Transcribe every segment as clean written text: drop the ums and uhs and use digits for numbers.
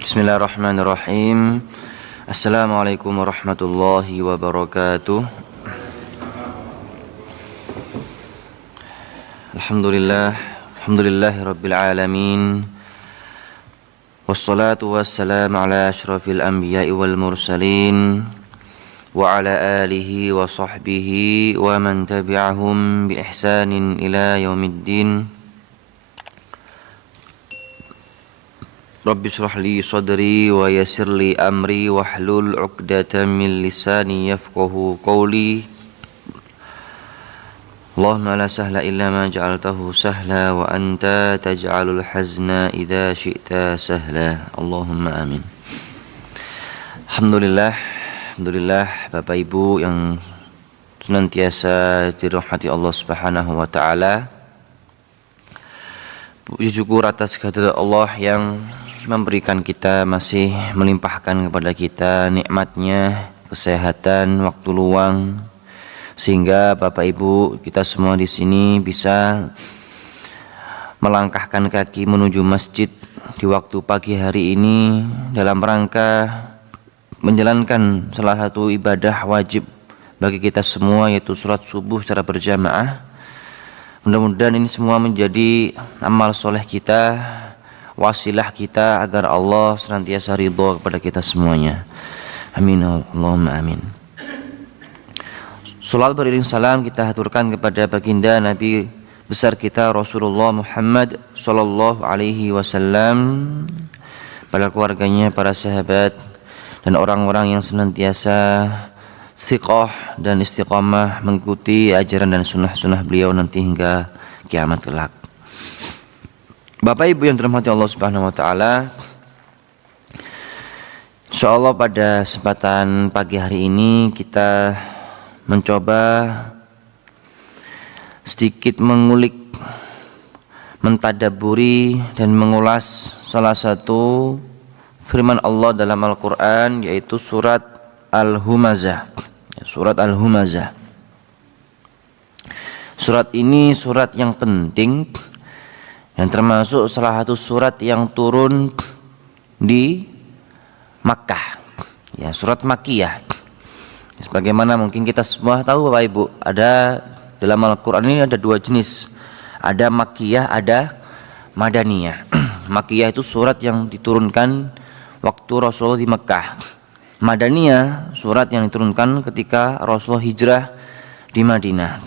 Bismillahirrahmanirrahim. Assalamualaikum warahmatullahi wabarakatuh. Alhamdulillahirabbil alamin. Wassalatu wassalamu ala asyrafil anbiya'i wal mursalin wa ala alihi wa sahbihi wa man tabi'ahum bi ihsanin ila yaumiddin. Rabbi shrah li sadri wa yassir li amri wahlul 'uqdatam min lisani yafqahu qawli. Allahumma la sahla illa ma ja'altahu sahla wa anta taj'alul hazna idza syi'ta sahla. Allahumma amin. Alhamdulillah Bapak Ibu yang senantiasa dirahmati Allah Subhanahu wa taala. Puji syukur atas kehadirat Allah yang memberikan kita, masih melimpahkan kepada kita nikmatnya kesehatan, waktu luang, sehingga Bapak Ibu kita semua di sini bisa melangkahkan kaki menuju masjid di waktu pagi hari ini dalam rangka menjalankan salah satu ibadah wajib bagi kita semua, yaitu sholat subuh secara berjamaah. Mudah-mudahan ini semua menjadi amal soleh kita, wasilah kita agar Allah senantiasa ridho kepada kita semuanya. Amin Allahumma amin. Salat beriring salam kita haturkan kepada baginda Nabi besar kita Rasulullah Muhammad sallallahu alaihi wasallam, pada keluarganya, para sahabat dan orang-orang yang senantiasa thiqah dan istiqamah mengikuti ajaran dan sunnah-sunnah beliau nanti hingga kiamat kelak. Bapak Ibu yang dirahmati Allah Subhanahu wa taala, insyaallah pada kesempatan pagi hari ini kita mencoba sedikit mengulik, mentadaburi dan mengulas salah satu firman Allah dalam Al-Qur'an, yaitu surat Al-Humazah. Surat Al-Humazah. Surat ini surat yang penting dan termasuk salah satu surat yang turun di Makkah. Ya, surat Makkiyah. Sebagaimana mungkin kita semua tahu Bapak Ibu, ada dalam Al-Qur'an ini ada dua jenis. Ada Makkiyah, ada Madaniyah. Makkiyah itu surat yang diturunkan waktu Rasulullah di Mekah. Madaniyah surat yang diturunkan ketika Rasulullah hijrah di Madinah.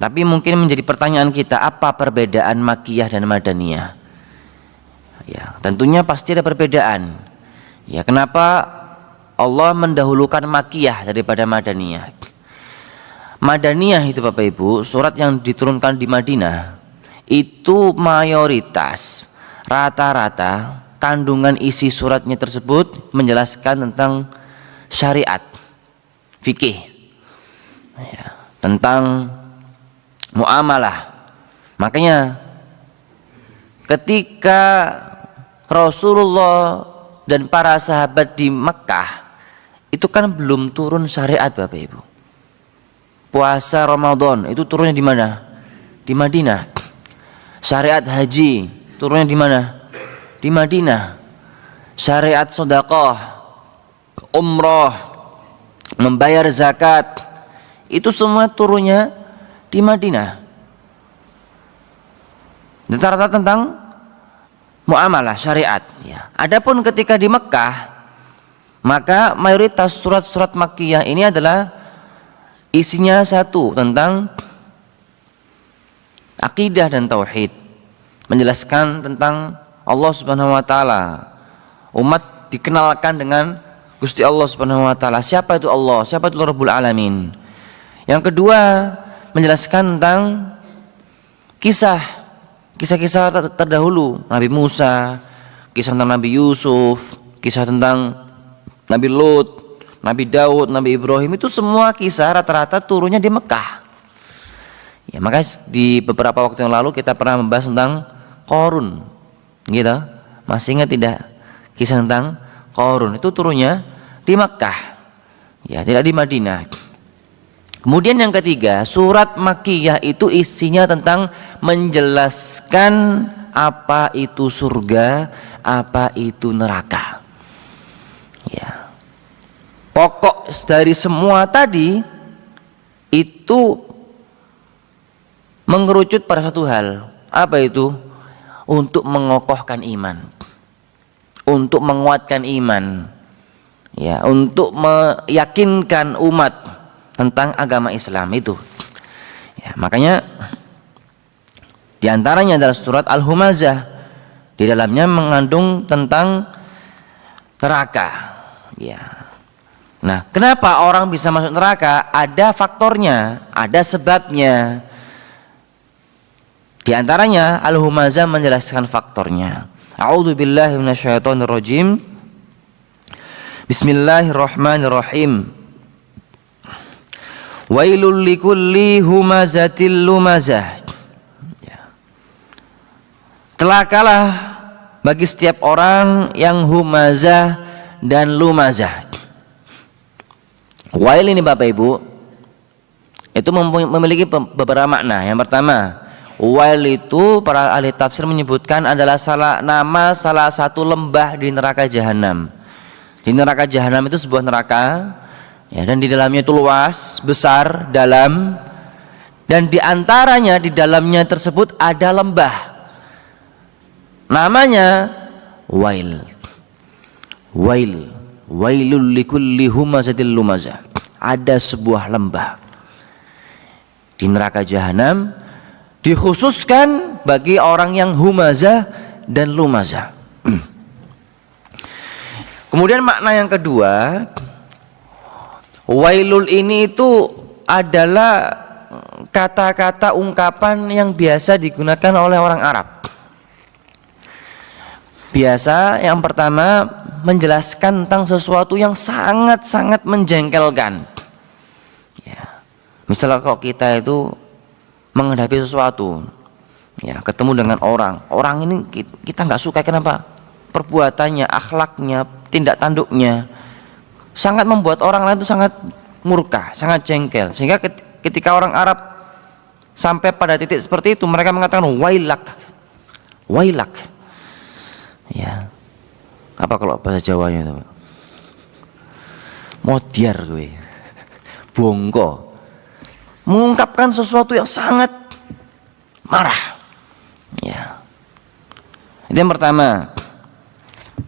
Tapi mungkin menjadi pertanyaan kita, apa perbedaan Makkiyah dan Madaniyah? Ya, tentunya pasti ada perbedaan. Ya, kenapa Allah mendahulukan Makkiyah daripada Madaniyah? Madaniyah itu Bapak Ibu, surat yang diturunkan di Madinah, itu mayoritas, rata-rata kandungan isi suratnya tersebut menjelaskan tentang syariat, fikih, ya, tentang muamalah. Makanya ketika Rasulullah dan para sahabat di Mekah itu kan belum turun syariat Bapak Ibu. Puasa Ramadan itu turunnya di mana? Di Madinah. Syariat haji turunnya di mana? Di Madinah. Syariat sedekah, umrah, membayar zakat, itu semua turunnya di Madinah. Rata-rata tentang muamalah syariat. Ya. Adapun ketika di Mekah, maka mayoritas surat-surat Makkiyah ini adalah isinya satu, tentang akidah dan tauhid, menjelaskan tentang Allah Subhanahu wa taala. Umat dikenalkan dengan Gusti Allah Subhanahu wa taala. Siapa itu Allah? Siapa itu Rabbul Alamin? Yang kedua, menjelaskan tentang kisah-kisah terdahulu, Nabi Musa, kisah tentang Nabi Yusuf, kisah tentang Nabi Lut, Nabi Daud, Nabi Ibrahim. Itu semua kisah rata-rata turunnya di Mekah. Ya, maka di beberapa waktu yang lalu kita pernah membahas tentang Qarun, gitu. Masih ingat tidak kisah tentang Qarun? Itu turunnya di Mekah, ya, tidak di Madinah. Kemudian yang ketiga, surat Makkiyah itu isinya tentang menjelaskan apa itu surga, apa itu neraka. Ya. Pokok dari semua tadi itu mengerucut pada satu hal. Apa itu? Untuk mengokohkan iman, untuk menguatkan iman, ya, untuk meyakinkan umat tentang agama Islam itu. Ya, makanya diantaranya adalah surat Al-Humazah. Di dalamnya mengandung tentang neraka. Ya. Nah, kenapa orang bisa masuk neraka? Ada faktornya, ada sebabnya. Di antaranya Al-Humazah menjelaskan faktornya. A'udzubillahi minasyaitonirrajim. Bismillahirrahmanirrahim. Wailul likulli humazatil lumazah. Celakalah bagi setiap orang yang humazah dan lumazah. Wail ini Bapak Ibu itu memiliki beberapa makna. Yang pertama, wail itu para ahli tafsir menyebutkan adalah nama salah satu lembah di neraka jahanam. Di neraka jahanam itu sebuah neraka, ya, dan di dalamnya itu luas, besar, dalam, dan di antaranya di dalamnya tersebut ada lembah. Namanya wail. Wail. Wailul likulli humazatil lumazah. Ada sebuah lembah di neraka jahanam dikhususkan bagi orang yang humazah dan lumazah. Kemudian makna yang kedua, wailul ini itu adalah kata-kata ungkapan yang biasa digunakan oleh orang Arab. Biasa yang pertama menjelaskan tentang sesuatu yang sangat-sangat menjengkelkan. Ya. Misalnya kalau kita itu menghadapi sesuatu, ya, ketemu dengan orang ini kita nggak suka, kenapa? Perbuatannya, akhlaknya, tindak tanduknya sangat membuat orang lain itu sangat murka, sangat jengkel. Sehingga ketika orang Arab sampai pada titik seperti itu, mereka mengatakan wailak, wailak. Ya, apa kalau bahasa Jawanya itu? Modiar gue, bongko, mengungkapkan sesuatu yang sangat marah. Ya, itu yang pertama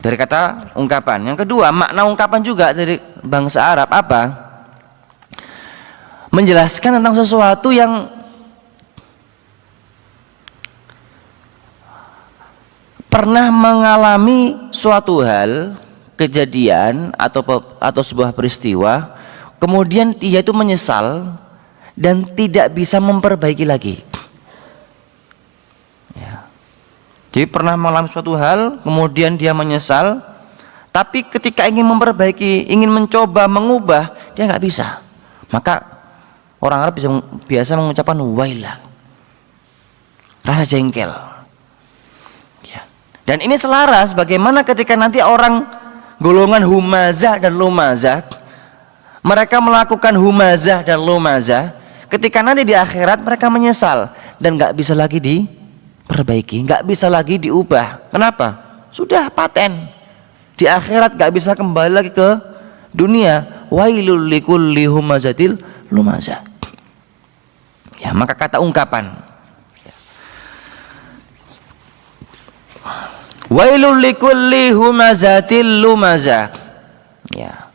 dari kata ungkapan. Yang kedua, makna ungkapan juga dari bangsa Arab apa? Menjelaskan tentang sesuatu yang pernah mengalami suatu hal, kejadian atau sebuah peristiwa, kemudian dia itu menyesal dan tidak bisa memperbaiki lagi. Ya. Jadi pernah mengalami suatu hal, kemudian dia menyesal, tapi ketika ingin memperbaiki, ingin mencoba mengubah, dia nggak bisa. Maka orang Arab biasa mengucapkan wailah, rasa jengkel. Dan ini selaras bagaimana ketika nanti orang golongan humazah dan lumazah, mereka melakukan humazah dan lumazah, ketika nanti di akhirat mereka menyesal dan nggak bisa lagi diperbaiki, nggak bisa lagi diubah. Kenapa? Sudah paten. Di akhirat nggak bisa kembali lagi ke dunia. Wailul likulli humazatil lumazah. Ya, maka kata ungkapan wailul likulli humazatil lumazah. Ya.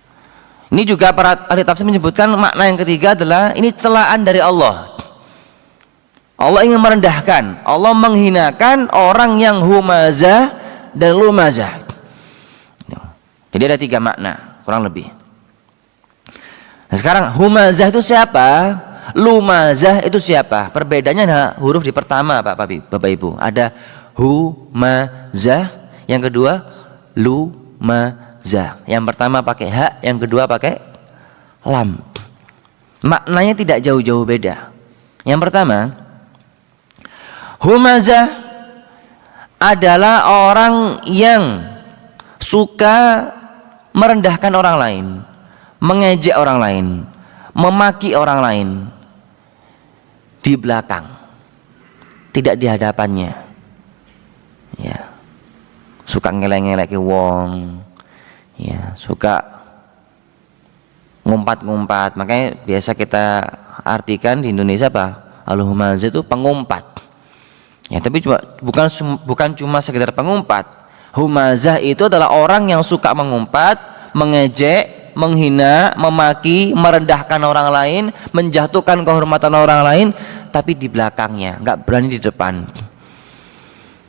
Ini juga para ahli tafsir menyebutkan makna yang ketiga adalah ini celaan dari Allah. Allah ingin merendahkan, Allah menghinakan orang yang humazah dan lumazah. Jadi ada tiga makna kurang lebih. Nah, sekarang humazah itu siapa? Lumazah itu siapa? Perbedaannya ada huruf di pertama Bapak Ibu. Ada humazah, yang kedua lumazah. Yang pertama pakai hak, yang kedua pakai lam. Maknanya tidak jauh-jauh beda. Yang pertama, humazah adalah orang yang suka merendahkan orang lain, mengejek orang lain, memaki orang lain di belakang, tidak di hadapannya. ya, suka ngelek-ngelek wong, ya, suka ngumpat-ngumpat. Makanya biasa kita artikan di Indonesia apa? Al-humazah itu pengumpat. Ya, tapi bukan cuma sekedar pengumpat. Humazah itu adalah orang yang suka mengumpat, mengejek, menghina, memaki, merendahkan orang lain, menjatuhkan kehormatan orang lain, tapi di belakangnya, nggak berani di depan.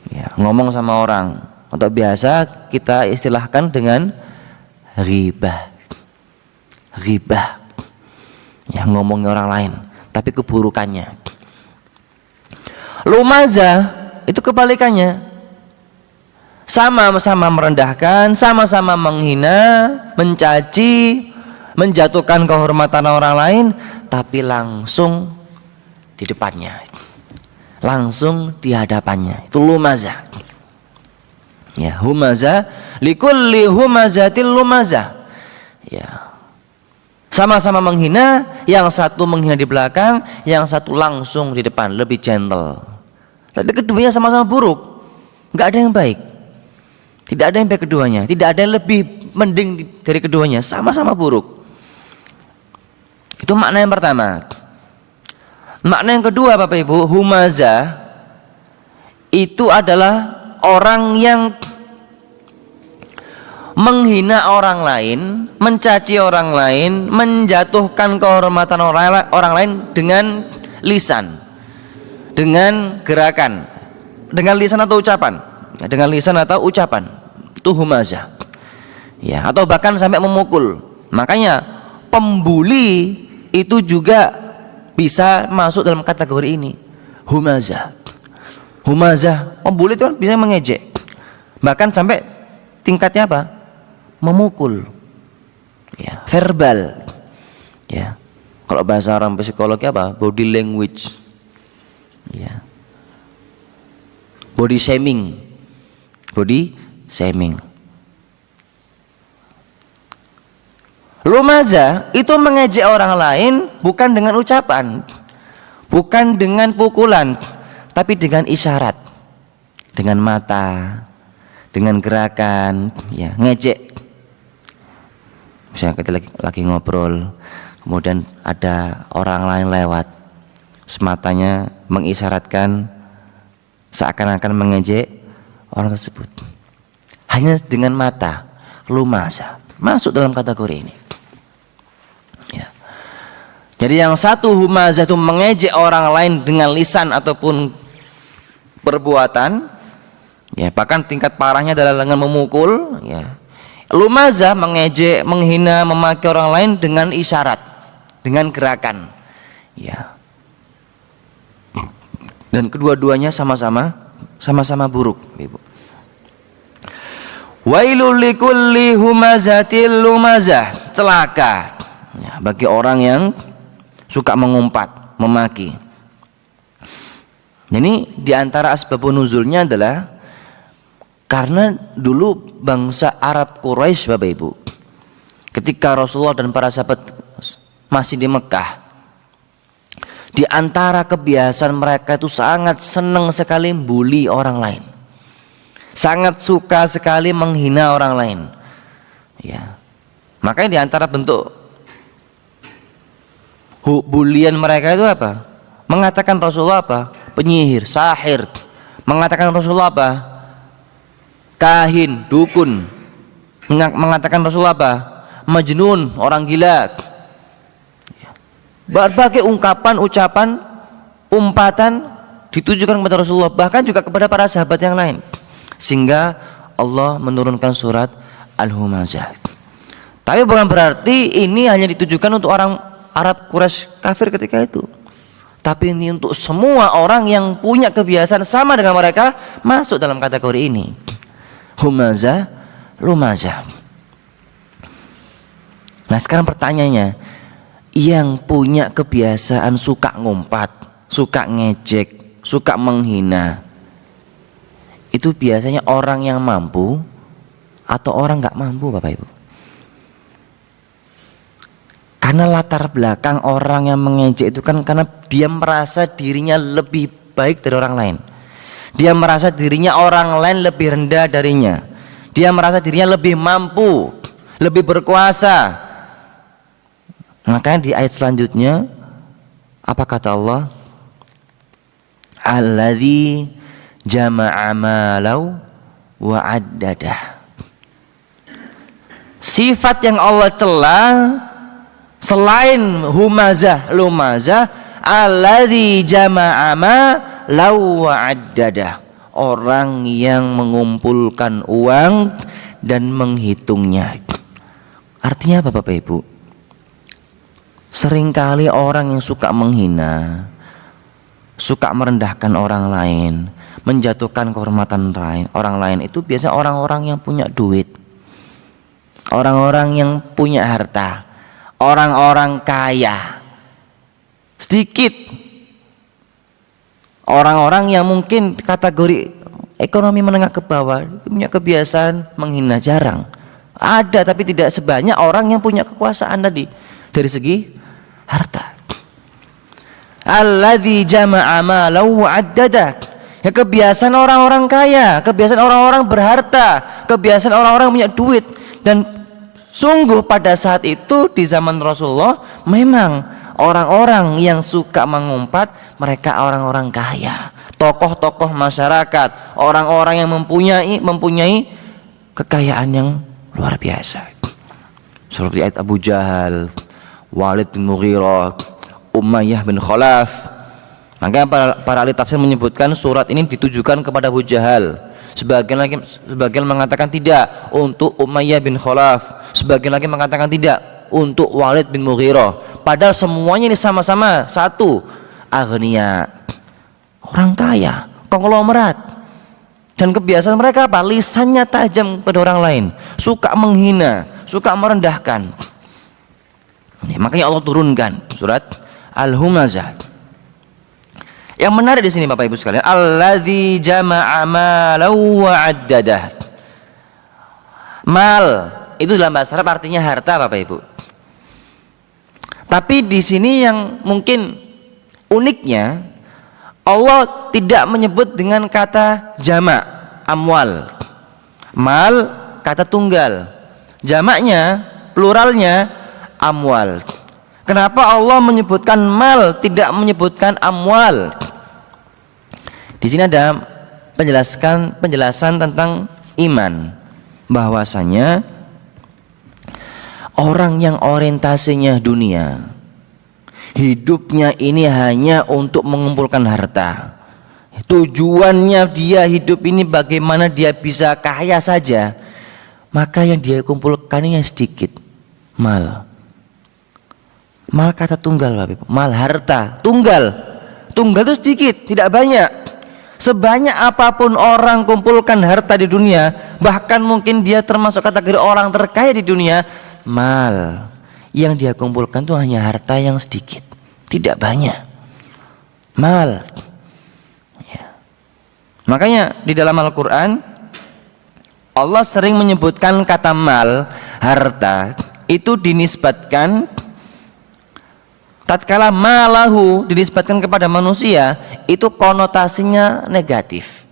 Ya, ngomong sama orang, atau biasa kita istilahkan dengan ghibah. Ghibah, ya, ngomongin orang lain, tapi keburukannya. Lumazah itu kebalikannya. Sama-sama merendahkan, sama-sama menghina, mencaci, menjatuhkan kehormatan orang lain, tapi langsung di depannya, langsung di hadapannya. Itu lumazah. Ya, humazah, likulli humazatil lumazah. Ya, sama-sama menghina, yang satu menghina di belakang, yang satu langsung di depan, lebih gentle. Tapi keduanya sama-sama buruk, nggak ada yang baik. Tidak ada yang baik keduanya, tidak ada yang lebih mending dari keduanya, sama-sama buruk. Itu makna yang pertama. Makna yang kedua, Bapak Ibu, humazah itu adalah orang yang menghina orang lain, mencaci orang lain, menjatuhkan kehormatan orang lain dengan lisan, dengan gerakan, dengan lisan atau ucapan. Dengan lisan atau ucapan, itu humazah. Ya, atau bahkan sampai memukul. Makanya pembuli itu juga bisa masuk dalam kategori ini, humazah. Humazah, pembuli itu kan bisa mengejek, bahkan sampai tingkatnya apa? Memukul. Ya, verbal. Ya, kalau bahasa orang psikologi apa? Body language. Ya, body shaming. Body shaming. Lumazah itu mengejek orang lain bukan dengan ucapan, bukan dengan pukulan, tapi dengan isyarat, dengan mata, dengan gerakan, ya, ngejek. Misalnya kita lagi ngobrol, kemudian ada orang lain lewat, sematanya mengisyaratkan seakan-akan mengejek orang tersebut, hanya dengan mata, lumazah, masuk dalam kategori ini. Ya. Jadi yang satu humazah itu mengejek orang lain dengan lisan ataupun perbuatan, ya, bahkan tingkat parahnya adalah dengan memukul. Ya. Lumazah mengejek, menghina, memaki orang lain dengan isyarat, dengan gerakan. Ya. Dan kedua-duanya sama-sama buruk, Ibu. Wailul likulli humazatil lumazah, celaka, ya, bagi orang yang suka mengumpat, memaki. Ini diantara asbabun nuzulnya adalah karena dulu bangsa Arab Quraisy, Bapak Ibu, ketika Rasulullah dan para sahabat masih di Mekah, di antara kebiasaan mereka itu sangat senang sekali bully orang lain, sangat suka sekali menghina orang lain. Ya, makanya di antara bentuk bulian mereka itu apa? Mengatakan Rasulullah apa? Penyihir, sahir. Mengatakan Rasulullah apa? Kahin, dukun. Mengatakan Rasulullah apa? Majnun, orang gila. Berbagai ungkapan, ucapan, umpatan ditujukan kepada Rasulullah, bahkan juga kepada para sahabat yang lain. Sehingga Allah menurunkan surat Al-Humazah. Tapi bukan berarti ini hanya ditujukan untuk orang Arab Quraisy kafir ketika itu, tapi ini untuk semua orang yang punya kebiasaan sama dengan mereka masuk dalam kategori ini. Humazah, lumazah. Nah, sekarang pertanyaannya, yang punya kebiasaan suka ngumpat, suka ngejek, suka menghina, itu biasanya orang yang mampu atau orang nggak mampu, Bapak Ibu? Karena latar belakang orang yang mengejek itu kan karena dia merasa dirinya lebih baik dari orang lain. Dia merasa dirinya orang lain lebih rendah darinya. Dia merasa dirinya lebih mampu, lebih berkuasa. Makanya di ayat selanjutnya apa kata Allah? Alladzi jama'a malau wa addadah. Sifat yang Allah cela selain humazah, lumazah, alladzi jama'a malau wa addadah. Orang yang mengumpulkan uang dan menghitungnya. Artinya apa Bapak Ibu? Seringkali orang yang suka menghina, suka merendahkan orang lain, menjatuhkan kehormatan orang lain itu biasanya orang-orang yang punya duit, orang-orang yang punya harta, orang-orang kaya. Sedikit orang-orang yang mungkin kategori ekonomi menengah ke bawah punya kebiasaan menghina, jarang. Ada tapi tidak sebanyak orang yang punya kekuasaan tadi dari segi harta. Alladzi jama'a malau wa'addadah. Ya, kebiasaan orang-orang kaya, kebiasaan orang-orang berharta, kebiasaan orang-orang punya duit. Dan sungguh pada saat itu di zaman Rasulullah memang orang-orang yang suka mengumpat mereka orang-orang kaya, tokoh-tokoh masyarakat, orang-orang yang mempunyai kekayaan yang luar biasa. Seperti ayat Abu Jahal, Walid bin Mughirah, Umayyah bin Khalaf. Maka para ahli tafsir menyebutkan surat ini ditujukan kepada Abu Jahal. Sebagian mengatakan tidak untuk Umayyah bin Khalaf, sebagian lagi mengatakan tidak untuk Walid bin Mughirah. Padahal semuanya ini sama-sama satu, aghnia, orang kaya, konglomerat. Dan kebiasaan mereka apa? Lisannya tajam pada orang lain, suka menghina, suka merendahkan. Makanya Allah turunkan surat Al-Humazah. Yang menarik di sini Bapak Ibu sekalian, alladzi jama'a malau wa addadah. Mal itu dalam bahasa Arab artinya harta Bapak Ibu. Tapi di sini yang mungkin uniknya, Allah tidak menyebut dengan kata jama', amwal. Mal kata tunggal, jamaknya, pluralnya amwal. Kenapa Allah menyebutkan mal, tidak menyebutkan amwal? Di sini ada penjelasan tentang iman, bahwasanya orang yang orientasinya dunia, hidupnya ini hanya untuk mengumpulkan harta, tujuannya dia hidup ini bagaimana dia bisa kaya saja, maka yang dia kumpulkan ini sedikit. Mal kata tunggal Bapak Ibu, mal harta, tunggal itu sedikit, tidak banyak. Sebanyak apapun orang kumpulkan harta di dunia, bahkan mungkin dia termasuk kategori orang terkaya di dunia, mal yang dia kumpulkan itu hanya harta yang sedikit, tidak banyak. Mal ya. Makanya di dalam Al-Quran Allah sering menyebutkan kata mal, harta itu dinisbatkan, tatkala malahu dinisbatkan kepada manusia itu konotasinya negatif.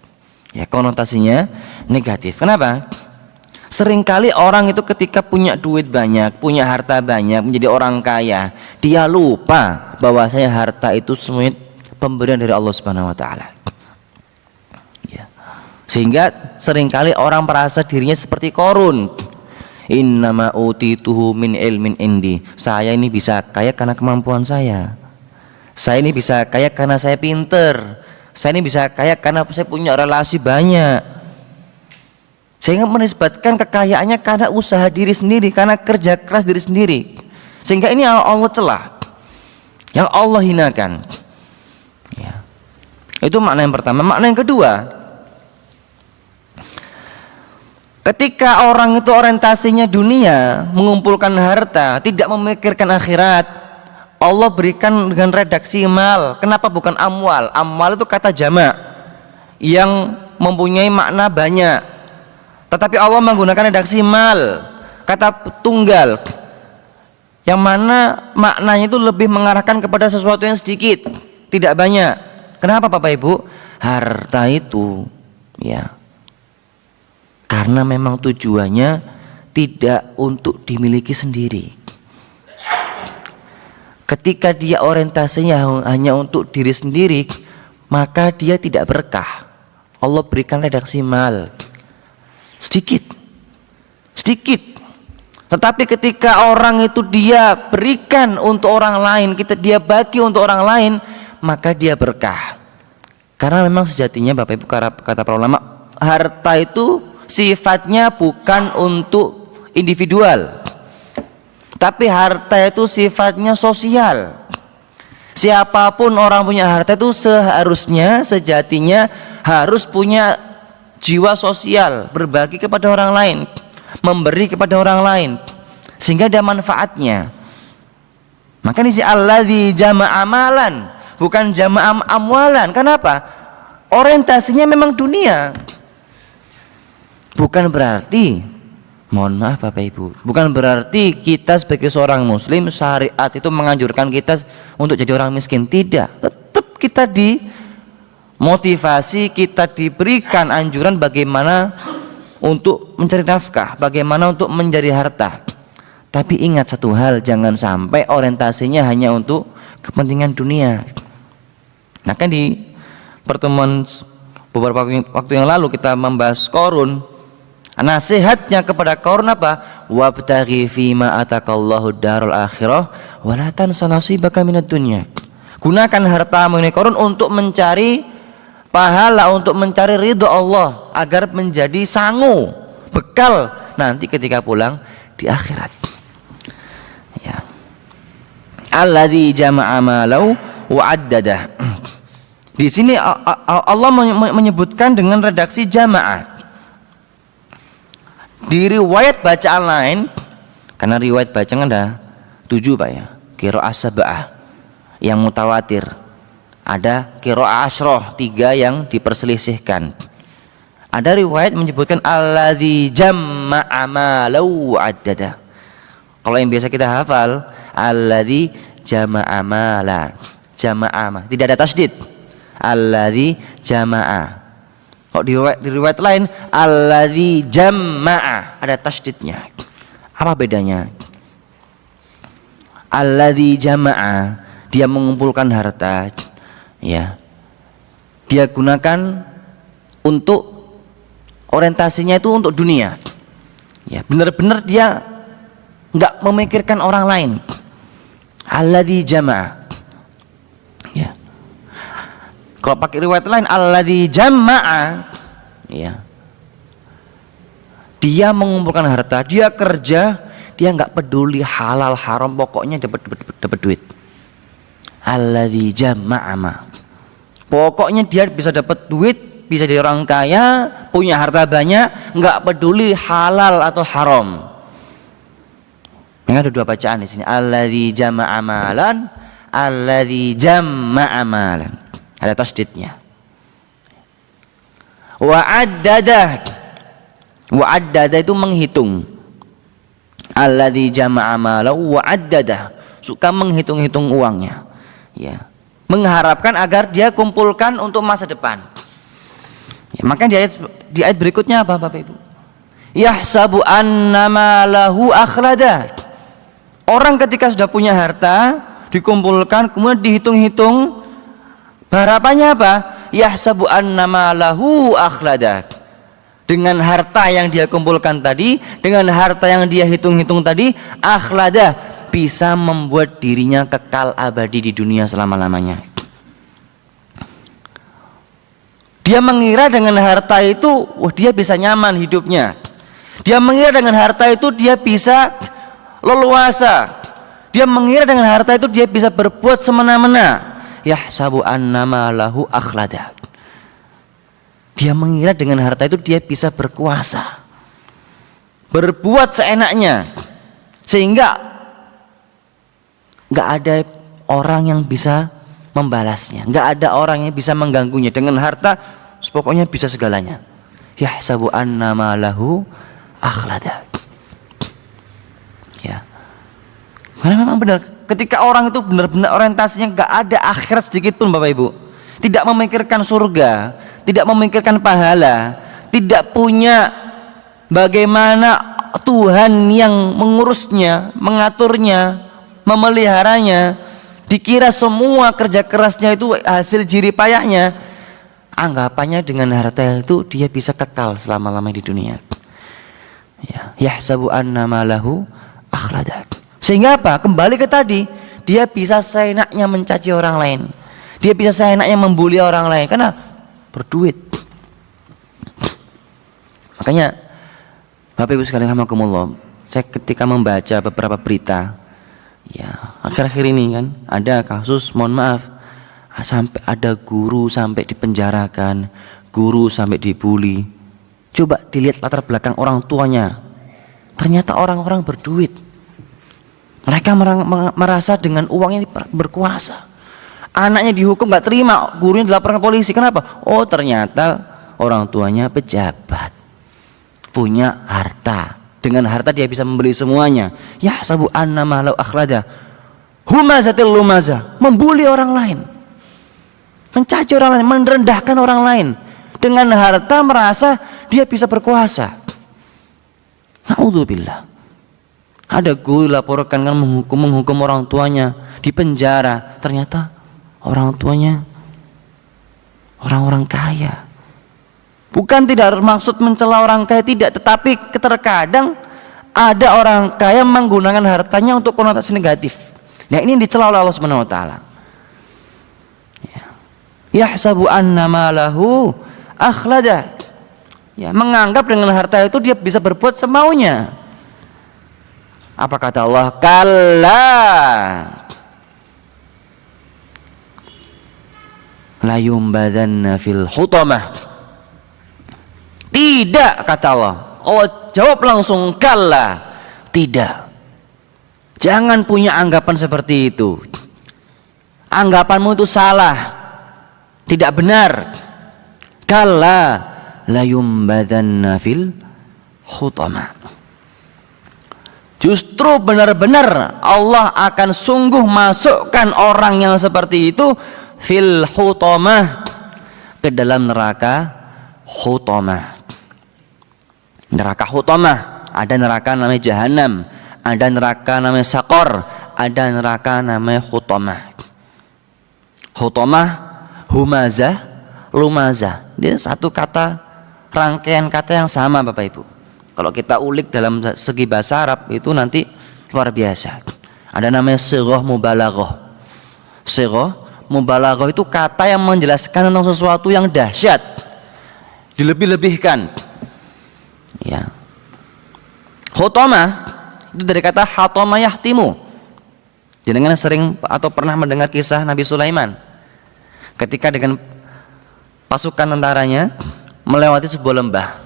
Ya, konotasinya negatif. Kenapa? Seringkali orang itu ketika punya duit banyak, punya harta banyak, menjadi orang kaya, dia lupa bahwasanya harta itu semuanya pemberian dari Allah Subhanahu wa taala. Ya. Sehingga seringkali orang merasa dirinya seperti Qarun. Innama utituhu min ilmin indi. Saya ini bisa kaya karena kemampuan saya. Saya ini bisa kaya karena saya pinter. Saya ini bisa kaya karena saya punya relasi banyak. Sehingga menisbatkan kekayaannya karena usaha diri sendiri, karena kerja keras diri sendiri. Sehingga ini Allah celah, yang Allah hinakan. Ya. Itu makna yang pertama. Makna yang kedua, ketika orang itu orientasinya dunia, mengumpulkan harta, tidak memikirkan akhirat, Allah berikan dengan redaksi mal. Kenapa bukan amwal? Amwal itu kata jamak yang mempunyai makna banyak. Tetapi Allah menggunakan redaksi mal, kata tunggal, yang mana maknanya itu lebih mengarahkan kepada sesuatu yang sedikit, tidak banyak. Kenapa Bapak Ibu? Harta itu ya karena memang tujuannya tidak untuk dimiliki sendiri. Ketika dia orientasinya hanya untuk diri sendiri, maka dia tidak berkah. Allah berikan redaksi mal sedikit. Tetapi ketika orang itu dia berikan untuk orang lain, dia bagi untuk orang lain, maka dia berkah. Karena memang sejatinya Bapak Ibu kata para ulama, harta itu sifatnya bukan untuk individual, tapi harta itu sifatnya sosial. Siapapun orang punya harta itu seharusnya sejatinya harus punya jiwa sosial, berbagi kepada orang lain, memberi kepada orang lain, sehingga ada manfaatnya. Maka ini alladzi jama'a amalan, bukan jama'a amwalan. Kenapa? Orientasinya memang dunia. Bukan berarti, mohon maaf Bapak Ibu, bukan berarti kita sebagai seorang muslim syariat itu menganjurkan kita untuk jadi orang miskin. Tidak, tetap kita dimotivasi, kita diberikan anjuran bagaimana untuk mencari nafkah, bagaimana untuk mencari harta. Tapi ingat satu hal, jangan sampai orientasinya hanya untuk kepentingan dunia. Nah kan di pertemuan beberapa waktu yang lalu kita membahas Qarun. Nasihatnya kepada Qarun apa? Wabtaghi fima atakallahu darul akhirah wa la tansa nasibaka minad dunya. Gunakan hartamu ini Qarun untuk mencari pahala, untuk mencari ridho Allah, agar menjadi sangu, bekal nanti ketika pulang di akhirat. Ya. Alladzi jama'a malau wa addadah. Di sini Allah menyebutkan dengan redaksi jamaah. Di riwayat bacaan lain, karena riwayat bacaan ada 7 Pak ya, qiraah sab'ah yang mutawatir, ada qiraah asyrah 3 yang diperselisihkan. Ada riwayat menyebutkan alladzi jama'a malau addada. Kalau yang biasa kita hafal alladzi jama'a mala, jama'a tidak ada tasydid, alladzi jama'a. Kok di riwayat lain alladzi jama'a ada tasydidnya. Apa bedanya? Alladzi jama'a, dia mengumpulkan harta, ya. Dia gunakan untuk orientasinya itu untuk dunia. Ya, benar-benar dia enggak memikirkan orang lain. Alladzi jama'a. Ya. Kalau pakai riwayat lain alladzi jama'a, ya. Dia mengumpulkan harta, dia kerja, dia enggak peduli halal haram, pokoknya dapat duit. Alladzi jama'a. Pokoknya dia bisa dapat duit, bisa jadi orang kaya, punya harta banyak, enggak peduli halal atau haram. Ini ada 2 bacaan di sini. Alladzi jama'a malan, alladzi jama'a malan. Ada tasydidnya. Wa addada itu menghitung. Alladzi jama'a malahu wa addada, suka menghitung-hitung uangnya. Ya. Mengharapkan agar dia kumpulkan untuk masa depan. Ya, maka di ayat berikutnya apa Bapak Ibu? Yahsabu annama lahu akhlada. Orang ketika sudah punya harta, dikumpulkan, kemudian dihitung-hitung, harapannya apa? Yahsabu annama lahu akhlada. Dengan harta yang dia kumpulkan tadi, dengan harta yang dia hitung-hitung tadi, akhlada, bisa membuat dirinya kekal abadi di dunia selama-lamanya. Dia mengira dengan harta itu, dia bisa nyaman hidupnya. Dia mengira dengan harta itu dia bisa leluasa. Dia mengira dengan harta itu dia bisa berbuat semena-mena. Yahsabu annama lahu akhlada. Dia mengira dengan harta itu dia bisa berkuasa, berbuat seenaknya, sehingga nggak ada orang yang bisa membalasnya, nggak ada orang yang bisa mengganggunya. Dengan harta pokoknya bisa segalanya. Yahsabu annama lahu akhlada. Ya, karena memang benar, ketika orang itu benar-benar orientasinya nggak ada akhirat sedikit pun Bapak Ibu, tidak memikirkan surga, tidak memikirkan pahala, tidak punya bagaimana Tuhan yang mengurusnya, mengaturnya, memeliharanya, dikira semua kerja kerasnya itu hasil jerih payahnya, anggapannya dengan harta itu dia bisa kekal selama-lamanya di dunia. Ya, yahsabu anna malahu akhlada. Sehingga apa? Kembali ke tadi, dia bisa seenaknya mencaci orang lain, dia bisa seenaknya membuli orang lain karena berduit. Makanya Bapak Ibu sekalian rahimakumullah, saya ketika membaca beberapa berita, ya akhir-akhir ini kan ada kasus, mohon maaf, sampai ada guru sampai dipenjarakan, guru sampai dibully. Coba dilihat latar belakang orang tuanya, ternyata orang-orang berduit. Mereka merasa dengan uang ini berkuasa. Anaknya dihukum gak terima, gurunya dilaporkan polisi. Kenapa? Oh ternyata orang tuanya pejabat, punya harta. Dengan harta dia bisa membeli semuanya. Ya sabu anna malau akhlada humazatil lumaza, membuli orang lain, mencaci orang lain, merendahkan orang lain. Dengan harta merasa dia bisa berkuasa. Na'udzubillah. Ada guru laporkan kan menghukum orang tuanya, di penjara. Ternyata orang tuanya orang-orang kaya. Bukan tidak bermaksud mencela orang kaya, tidak, tetapi terkadang ada orang kaya menggunakan hartanya untuk konotasi negatif. Nah ini dicela oleh Allah Subhanahu wa taala. Yahsabu anna malahu akhlada. Ya, menganggap dengan harta itu dia bisa berbuat semaunya. Apa kata Allah? Kalla la yumbadanna fil hutamah. Tidak, kata Allah. Allah jawab langsung, kalla, tidak. Jangan punya anggapan seperti itu. Anggapanmu itu salah, tidak benar. Kalla la yumbadanna fil hutamah. Justru benar-benar Allah akan sungguh masukkan orang yang seperti itu fil hutamah, ke dalam neraka hutamah. Neraka hutamah, ada neraka namanya jahanam, ada neraka namanya sakor, ada neraka namanya hutamah. Hutamah, humazah, lumazah, dia satu kata, rangkaian kata yang sama Bapak Ibu. Kalau kita ulik dalam segi bahasa Arab itu nanti luar biasa. Ada namanya sighah mubalaghah. Sighah mubalaghah itu kata yang menjelaskan tentang sesuatu yang dahsyat, dilebih-lebihkan. Ya. Hutamah itu dari kata hatama yahtimu. Jenengan sering atau pernah mendengar kisah Nabi Sulaiman ketika dengan pasukan tentaranya melewati sebuah lembah,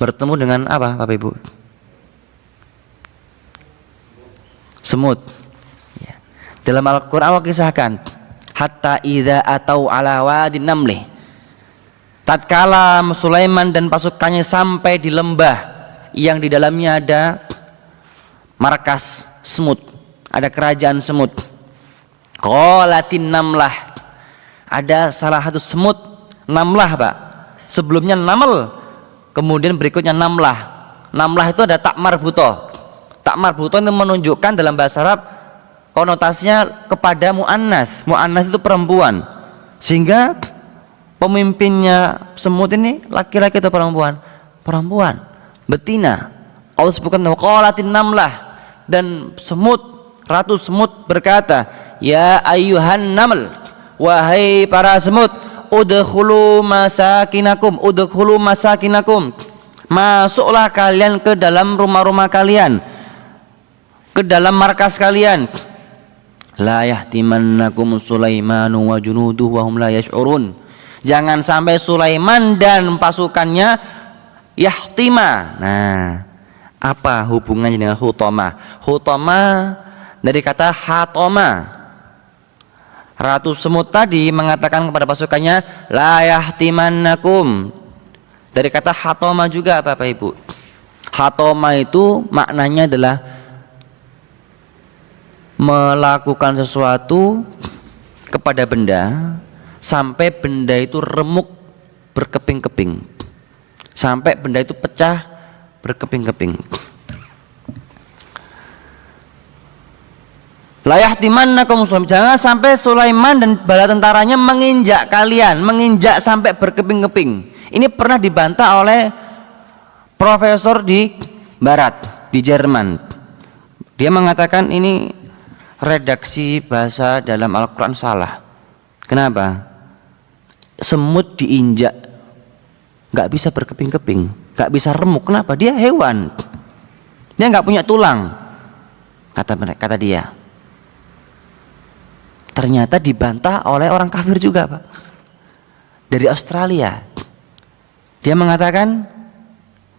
bertemu dengan apa Bapak Ibu? Semut. Ya. Dalam Al-Quran Allah kisahkan, hatta idza atau ala wadin namlih, tatkala Sulaiman dan pasukannya sampai di lembah yang di dalamnya ada markas semut, ada kerajaan semut. Qalatin namlah, ada salah satu semut, namlah Pak. Sebelumnya namal, kemudian berikutnya namlah. Namlah itu ada tak marbuto. Tak marbuto itu menunjukkan dalam bahasa Arab konotasinya kepada mu'annas. Mu'annas itu perempuan. Sehingga pemimpinnya semut ini laki-laki atau perempuan? Perempuan, betina. Allah sebutkan qalatin namlah, dan semut, ratu semut berkata, ya ayyuhan naml, wahai para semut, udkhulu masakinakum, udkhulu masakinakum, masuklah kalian ke dalam rumah-rumah kalian, ke dalam markas kalian. La yahtimannakum Sulaimanu wa junuduhu wa hum la yash'urun. Jangan sampai Sulaiman dan pasukannya yahtima. Nah, apa hubungannya dengan hutamah? Hutamah dari kata hatoma. Ratu semut tadi mengatakan kepada pasukannya, la yahtimannakum. Dari kata hatoma juga Bapak Ibu. Hatoma itu maknanya adalah melakukan sesuatu kepada benda sampai benda itu remuk berkeping-keping, sampai benda itu pecah berkeping-keping. La yahtimannakum Sulaiman, jangan sampai Sulaiman dan bala tentaranya menginjak kalian, menginjak sampai berkeping-keping. Ini pernah dibantah oleh profesor di barat, di Jerman. Dia mengatakan ini redaksi bahasa dalam Al-Quran salah. Kenapa? Semut diinjak nggak bisa berkeping-keping, nggak bisa remuk. Kenapa? Dia hewan, dia nggak punya tulang, kata dia. Ternyata dibantah oleh orang kafir juga, Pak, dari Australia. Dia mengatakan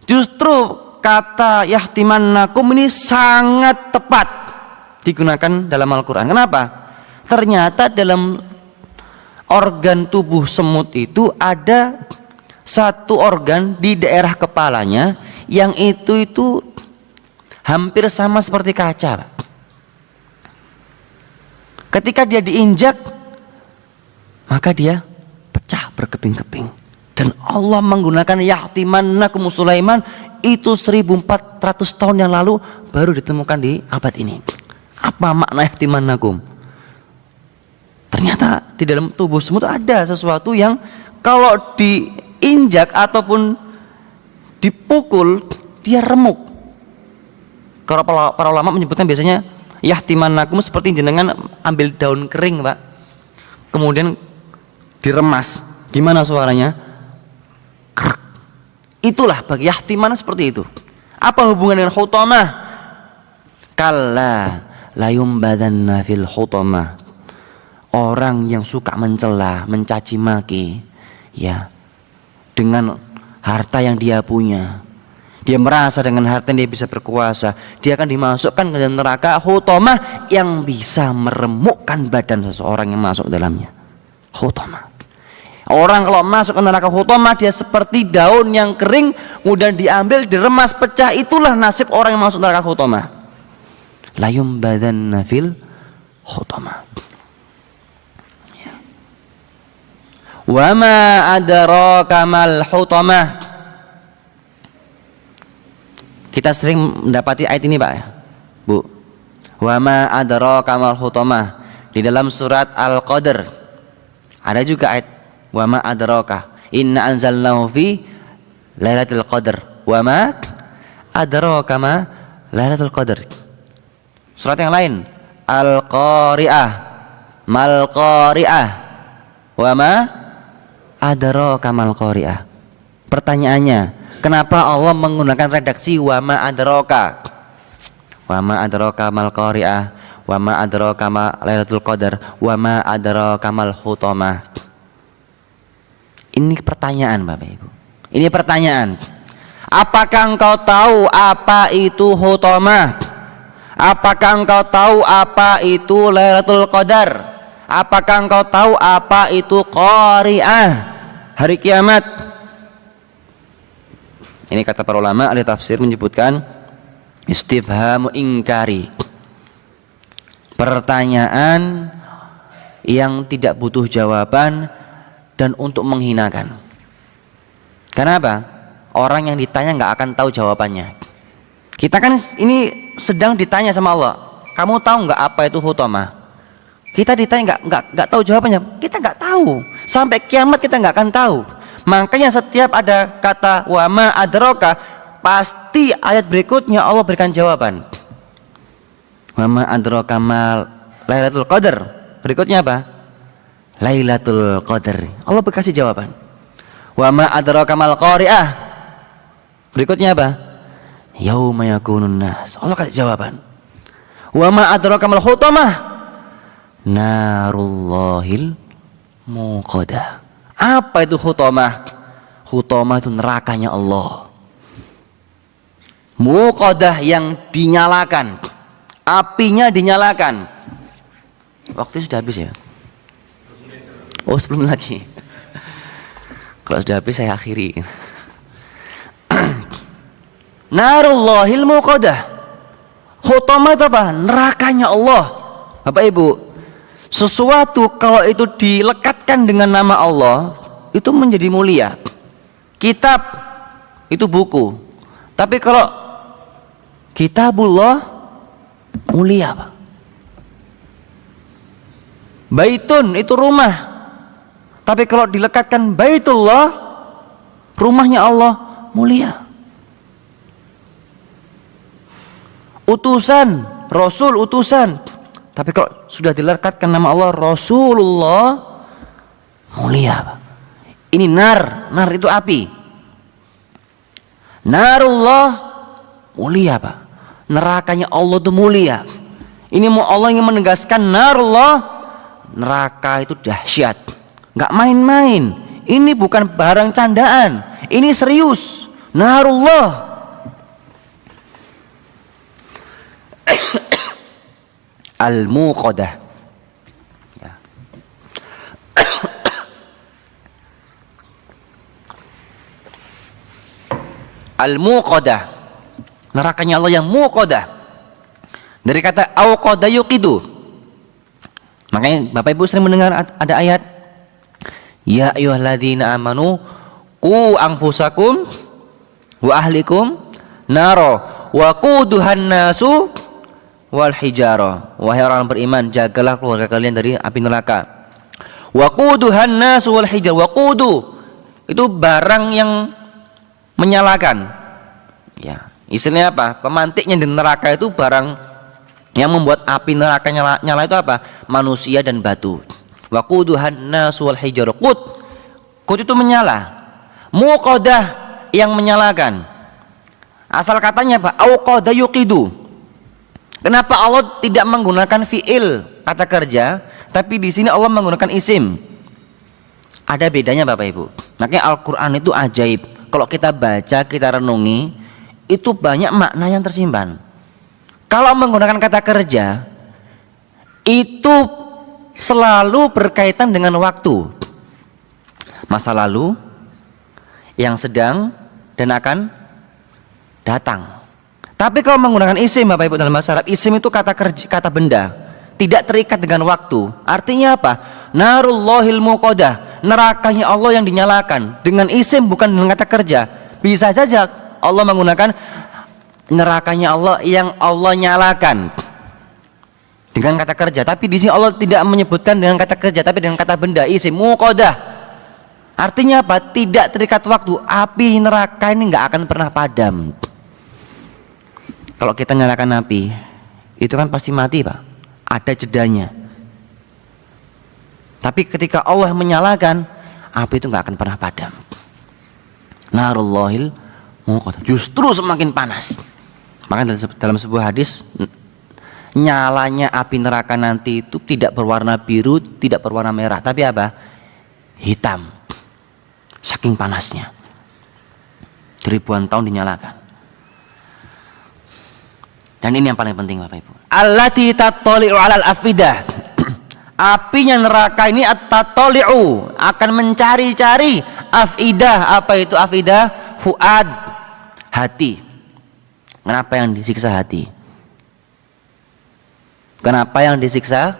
justru kata yahtimannakum ini sangat tepat digunakan dalam Al-Quran. Kenapa? Ternyata dalam organ tubuh semut itu ada satu organ di daerah kepalanya yang itu hampir sama seperti kaca, Pak. Ketika dia diinjak, maka dia pecah berkeping-keping. Dan Allah menggunakan yahtimannakum Sulaiman itu 1400 tahun yang lalu baru ditemukan di abad ini. Apa makna yahtimannakum? Ternyata di dalam tubuh semut ada sesuatu yang kalau diinjak ataupun dipukul dia remuk. Kalau para ulama menyebutkan biasanya yahtimannakum seperti jenengan ambil daun kering, Pak, kemudian diremas, gimana suaranya? Krek. Itulah bagi yahtiman seperti itu. Apa hubungan dengan hutamah? Kalla la yumbadanna fil hutamah. Orang yang suka mencela, mencaci maki, ya, dengan harta yang dia punya, dia merasa dengan harta dia bisa berkuasa, dia akan dimasukkan ke dalam neraka hutamah yang bisa meremukkan badan seseorang yang masuk dalamnya. Hutamah. Orang kalau masuk ke neraka hutamah dia seperti daun yang kering kemudian diambil, diremas, pecah. Itulah nasib orang yang masuk neraka hutamah. La yumbadanna fil hutamah. Wa ma adraka mal hutamah. Kita sering mendapati ayat ini, Pak, ya, Bu. Wa ma adraka mal hutamah. Di dalam surat Al-Qadr ada juga ayat wa ma adraka inna anzalnahu fi lailatul qadr. Wa ma adraka ma lailatul qadr. Surat yang lain Al-Qari'ah mal qari'ah. Wa ma adraka mal qari'ah. Pertanyaannya, kenapa Allah menggunakan redaksi wa ma adraka? Wa ma adraka mal qari'ah, wa ma adraka ma lailatul qadar, wa ma adraka mal hutamah. Ini pertanyaan, Bapak Ibu. Ini pertanyaan. Apakah engkau tahu apa itu hutamah? Apakah engkau tahu apa itu lailatul qadar? Apakah engkau tahu apa itu qari'ah, hari kiamat? Ini kata para ulama ahli tafsir menyebutkan istifhamu ingkari, pertanyaan yang tidak butuh jawaban dan untuk menghinakan. Kenapa? Orang yang ditanya nggak akan tahu jawabannya. Kita kan ini sedang ditanya sama Allah, kamu tahu nggak apa itu hutamah? Kita ditanya nggak tahu jawabannya, kita nggak tahu. Sampai kiamat kita nggak akan tahu. Makanya setiap ada kata wa ma adraka, pasti ayat berikutnya Allah berikan jawaban. Wa ma adraka ma lailatul qadar. Berikutnya apa? Lailatul qadar. Allah berkasih jawaban. Wa ma adraka mal qari'ah. Berikutnya apa? Yauma yakunun nas. Allah kasih jawaban. Wa ma adraka mal hutamah. Narullahil muqadah. Apa itu hutamah? Hutamah itu nerakanya Allah. Muqadah yang dinyalakan, apinya dinyalakan. Waktu sudah habis ya? Oh, sebelum lagi. Kalau sudah habis saya akhiri. Narullahil muqadah. Hutamah itu apa? Nerakanya Allah. Bapak Ibu, Sesuatu kalau itu dilekatkan dengan nama Allah, itu menjadi mulia. Kitab itu buku. Tapi kalau kitabullah mulia, Pak. Baitun itu rumah. Tapi kalau dilekatkan baitullah, rumahnya Allah, mulia. Utusan, rasul utusan. Tapi kalau sudah dilekatkan nama Allah Rasulullah, mulia, Pak. Ini nar itu api. Narullah mulia, Pak. Nerakanya Allah itu mulia. Ini mau Allah ingin menegaskan narullah, neraka itu dahsyat, nggak main-main. Ini bukan barang candaan, ini serius. Narullah. Al-Muqadah. Ya. Al-Muqadah. Nerakanya Allah yang muqadah. Dari kata auqada yuqidu. Makanya Bapak Ibu sering mendengar ada ayat ya ayyuhalladzina amanu qu anfusakum wa ahlikum naro wa quduhan nasu wal hijara. Wahai orang beriman, jagalah keluarga kalian dari api neraka. Wa quduhan nasu wal hijara. Wa qudu itu barang yang menyalakan. Ya, istilahnya apa? Pemantiknya di neraka itu barang yang membuat api neraka nyala itu apa? Manusia dan batu. Wa quduhan nasu wal hijara. Qud itu menyala. Muqadah yang menyalakan. Asal katanya apa? Auqada yuqidu. Kenapa Allah tidak menggunakan fiil kata kerja, tapi di sini Allah menggunakan isim? Ada bedanya Bapak Ibu. Makanya Al-Qur'an itu ajaib. Kalau kita baca, kita renungi, itu banyak makna yang tersimpan. Kalau menggunakan kata kerja, itu selalu berkaitan dengan waktu. Masa lalu, yang sedang, dan akan datang. Tapi kalau menggunakan isim Bapak Ibu dalam bahasa Arab, isim itu kata kerja, kata benda, tidak terikat dengan waktu. Artinya apa? Narullahil muqadah, nerakanya Allah yang dinyalakan. Dengan isim bukan dengan kata kerja. Bisa saja Allah menggunakan nerakanya Allah yang Allah nyalakan dengan kata kerja, tapi di sini Allah tidak menyebutkan dengan kata kerja, tapi dengan kata benda, isim muqadah. Artinya apa? Tidak terikat waktu. Api neraka ini nggak akan pernah padam. Kalau kita nyalakan api, itu kan pasti mati, Pak. Ada jedanya. Tapi ketika Allah menyalakan, api itu nggak akan pernah padam. Narullahil muqadah, justru semakin panas. Maka dalam sebuah hadis, nyalanya api neraka nanti itu tidak berwarna biru, tidak berwarna merah, tapi apa? Hitam. Saking panasnya. Ribuan tahun dinyalakan. Dan ini yang paling penting Bapak Ibu. Allati tattali'u 'alal afidah. Apinya neraka ini at-tattali'u, akan mencari-cari afidah. Apa itu afidah? Fuad, hati. Kenapa yang disiksa hati? Kenapa yang disiksa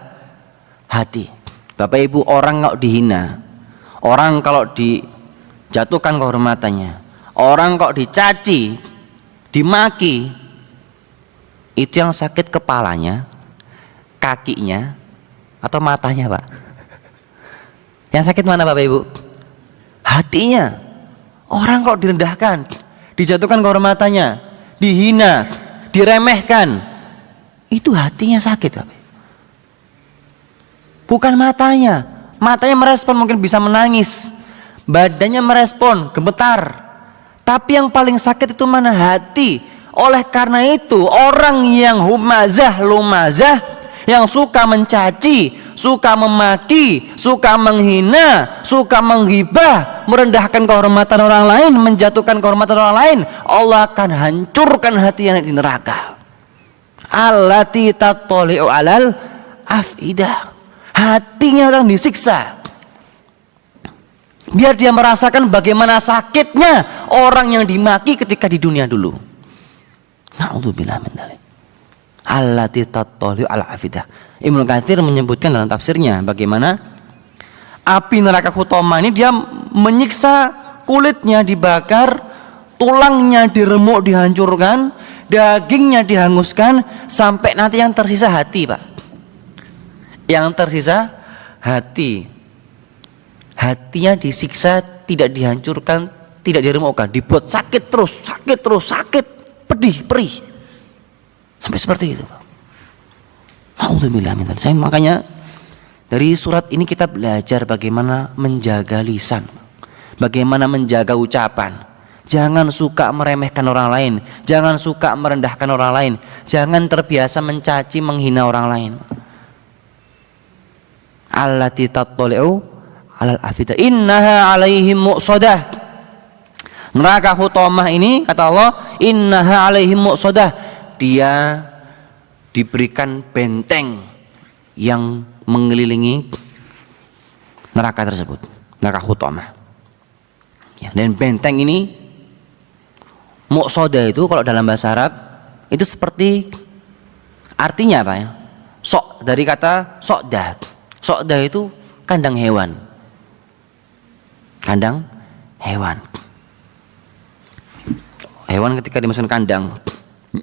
hati? Bapak Ibu, orang kalau dihina, orang kalau dijatuhkan kehormatannya, orang kalau dicaci, dimaki, itu yang sakit kepalanya, kakinya, atau matanya, Pak? Yang sakit mana Bapak Ibu? Hatinya. Orang kalau direndahkan, dijatuhkan kehormatannya, dihina, diremehkan, itu hatinya sakit, Bapak. Bukan matanya. Matanya merespon, mungkin bisa menangis, badannya merespon, gemetar. Tapi yang paling sakit itu mana? Hati. Oleh karena itu, orang yang humazah, lumazah, yang suka mencaci, suka memaki, suka menghina, suka menghibah, merendahkan kehormatan orang lain, menjatuhkan kehormatan orang lain, Allah akan hancurkan hatinya di neraka. Allati tattali'u 'alal afidah. Hatinya orang disiksa. Biar dia merasakan bagaimana sakitnya orang yang dimaki ketika di dunia dulu. Na'udzubillah min dzalik. allati tattali'u al afidah. Ibnu Katsir menyebutkan dalam tafsirnya bagaimana api neraka Huthomah ini dia menyiksa, kulitnya dibakar, tulangnya diremuk, dihancurkan, dagingnya dihanguskan, sampai nanti yang tersisa hati, Pak. Yang tersisa hati. Hatinya disiksa, tidak dihancurkan, tidak diremukkan, dibuat sakit terus, pedih, perih. Sampai seperti itu, Pak. Alhamdulillah. Makanya dari surat ini kita belajar bagaimana menjaga lisan, bagaimana menjaga ucapan. Jangan suka meremehkan orang lain, jangan suka merendahkan orang lain, jangan terbiasa mencaci, menghina orang lain. Allati tattali'u alal afidah innaha 'alaihim mu'sadah. Neraka Huthomah ini kata Allah, innaha 'alaihim mu'sadah, dia diberikan benteng yang mengelilingi neraka tersebut, neraka Huthomah. Ya, dan benteng ini muqsoda itu kalau dalam bahasa Arab itu seperti artinya apa ya? Sok, dari kata sokda. Sokda itu kandang hewan. Kandang hewan. Hewan ketika dimasukkan kandang,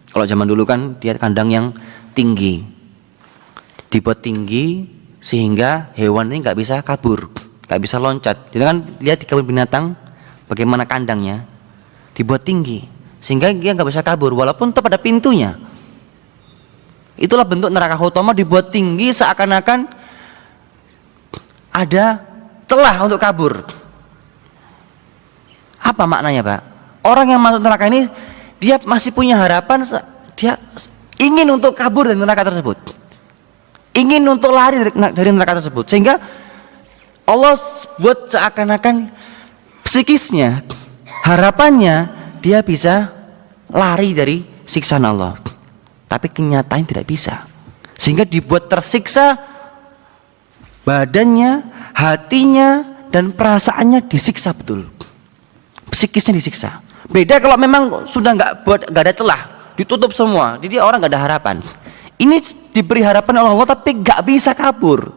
kalau zaman dulu kan dia kandang yang tinggi, dibuat tinggi sehingga hewan ini nggak bisa kabur, nggak bisa loncat. Jadi kan lihat di kebun binatang bagaimana kandangnya dibuat tinggi sehingga dia nggak bisa kabur walaupun tetap ada pintunya. Itulah bentuk neraka Huthomah, dibuat tinggi seakan-akan ada celah untuk kabur. Apa maknanya, Pak? Orang yang masuk neraka ini dia masih punya harapan, dia ingin untuk kabur dari neraka tersebut, ingin untuk lari dari neraka tersebut, sehingga Allah buat seakan-akan psikisnya, harapannya dia bisa lari dari siksaan Allah, tapi kenyataannya tidak bisa, sehingga dibuat tersiksa badannya, hatinya, dan perasaannya disiksa betul, psikisnya disiksa. Beda kalau memang sudah nggak ada celah, ditutup semua, jadi orang nggak ada harapan. Ini diberi harapan oleh Allah tapi nggak bisa kabur.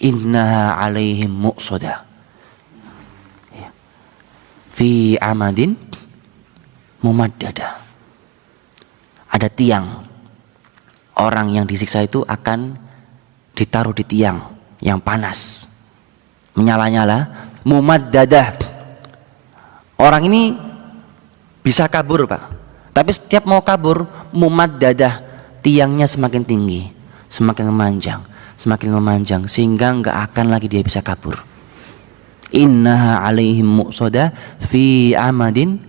Inna 'alaihim muqsadah fi amadin mumaddadah. Ada tiang. Orang yang disiksa itu akan ditaruh di tiang yang panas, menyala-nyala, mumaddadah. Orang ini bisa kabur, Pak, tapi setiap mau kabur, mumaddadah, tiangnya semakin tinggi, semakin memanjang, sehingga nggak akan lagi dia bisa kabur. Innaha 'alaihim muqsadah fi amadin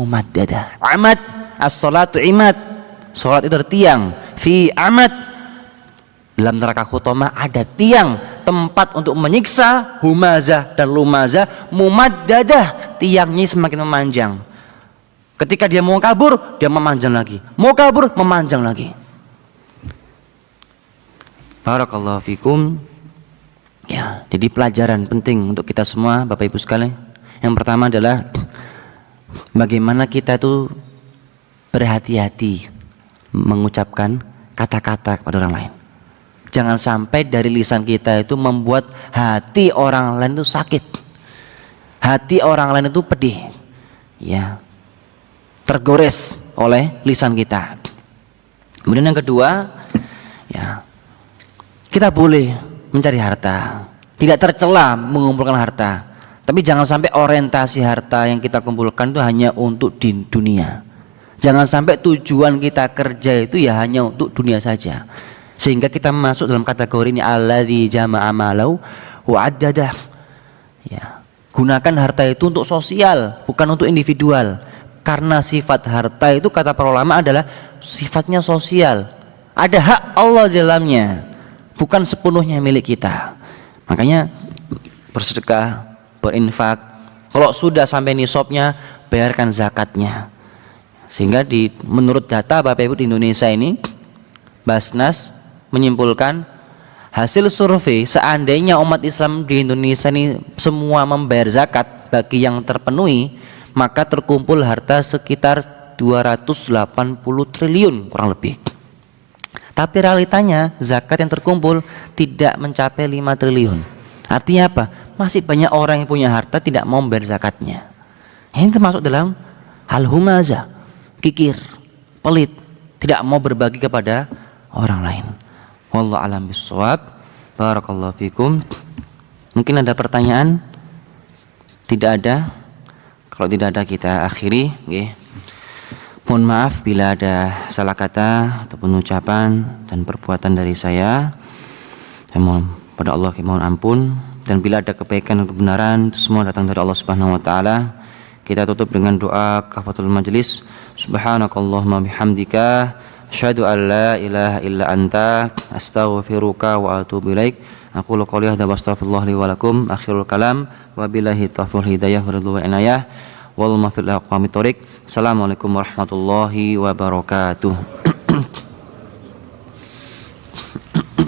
mumaddadah. Amad, as-salatu imad, salat itu ada tiang. Fi amad, dalam neraka Huthomah ada tiang, tempat untuk menyiksa, humazah dan lumazah, mumaddadah, tiangnya semakin memanjang. Ketika dia mau kabur, dia memanjang lagi, mau kabur, memanjang lagi. Barakallahu fikum. Ya, jadi pelajaran penting untuk kita semua, Bapak Ibu sekalian. Yang pertama adalah bagaimana kita itu berhati-hati mengucapkan kata-kata kepada orang lain. Jangan sampai dari lisan kita itu membuat hati orang lain itu sakit, hati orang lain itu pedih, ya, tergores oleh lisan kita. Kemudian yang kedua, ya, kita boleh mencari harta, tidak tercela mengumpulkan harta, tapi jangan sampai orientasi harta yang kita kumpulkan itu hanya untuk di dunia. Jangan sampai tujuan kita kerja itu ya hanya untuk dunia saja, sehingga kita masuk dalam kategori ini, alladzi jama'a malahu wa addadah. Ya, gunakan harta itu untuk sosial, bukan untuk individual. Karena sifat harta itu kata para ulama adalah sifatnya sosial. Ada hak Allah di dalamnya, bukan sepenuhnya milik kita. Makanya bersedekah, berinfak, kalau sudah sampai nisabnya, bayarkan zakatnya. Sehingga menurut data Bapak Ibu di Indonesia ini, Basnas menyimpulkan hasil survei, seandainya umat Islam di Indonesia ini semua membayar zakat bagi yang terpenuhi, maka terkumpul harta sekitar 280 triliun kurang lebih. Tapi realitanya zakat yang terkumpul tidak mencapai 5 triliun. Artinya apa? Masih banyak orang yang punya harta tidak mau membayar zakatnya. Ini termasuk dalam hal humaza, kikir, pelit, tidak mau berbagi kepada orang lain. Wallahu a'lam bishawab. Barakallahu fikum. Mungkin ada pertanyaan? Tidak ada? Kalau tidak ada kita akhiri, nggih. Mohon maaf bila ada salah kata ataupun ucapan dan perbuatan dari saya. Saya mohon pada Allah mohon ampun, dan bila ada kebaikan dan kebenaran itu semua datang dari Allah Subhanahu wa taala. Kita tutup dengan doa kafatul majlis. Subhanakallahumma bihamdika asyhadu an la ilaha illa anta astaghfiruka wa atubu ilaik. Aqulu qouli hadza wa astaghfirullah li wa lakum. Akhirul kalam wa billahi taufiq hidayah wa ridwan wa inayah wal mafil aqwamit thoriq. Assalamualaikum warahmatullahi wabarakatuh.